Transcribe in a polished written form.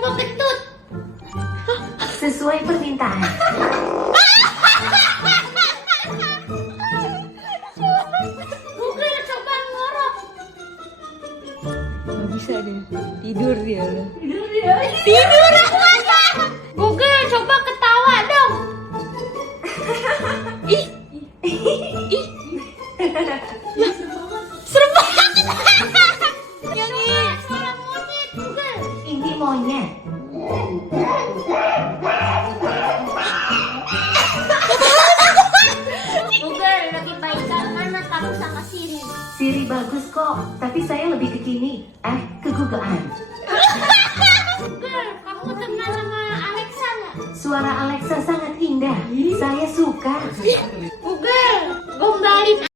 coba kentut. Sesuai permintaan. Google coba ngorok. Nggak bisa deh. Tidur dia udah. Tidur aku aja. Google coba ketawa dong. Ih. Ih. Serem banget. Yang ini suara monyet Google. Ini monyet. Google lebih baikkan mana kamu sama Siri? Siri bagus kok, tapi saya lebih ke kini. Ke Googlean. Google, kamu kenal sama Alexa nggak? Suara Alexa sangat indah. Saya suka. Google, gombalin